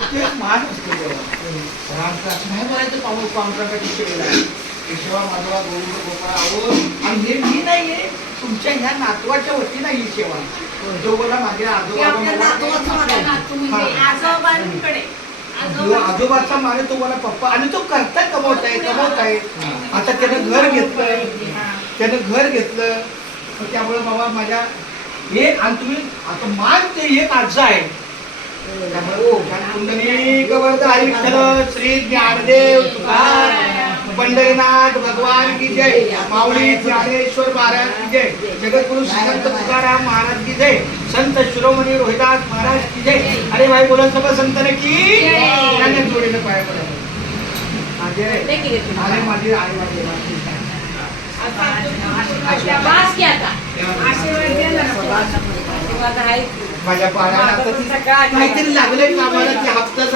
ते असतो केशवा माधवा गोविंद गोपाळ आणि हे मी नाहीये तुमच्या ह्या नातवाच्या वतीनं ही सेवा. जो बोला माझ्या आजोबा मला- आजोबांकडे. जो आजोबाचा माने तो मला पप्पा आणि तो करताय कमवताय कमवताय. आता त्यानं घर घेतलंय त्यानं घर घेतलं. त्यामुळे बाबा माझ्या एक आणि तुम्ही आता मान ते एक आजा आहे. त्यामुळे ओ कुंडली गवर्ध विठ्ठल श्री ज्ञानदेव तुकाराम पंढरीनाथ भगवान की जय माऊली ज्ञानेश्वर महाराज की जय जगद्गुरु संत तुकाराम महाराज की जय संत शिरोमणी रोहिदास महाराज की जय अरे भाई बोला सगळं संतने की त्यांनी जोडीनं पाया पडा माझे अरे माझे आहे माझे बास की आता माझ्या पाण्याला आता ती- काहीतरी लागलंय कामाला की हप्ता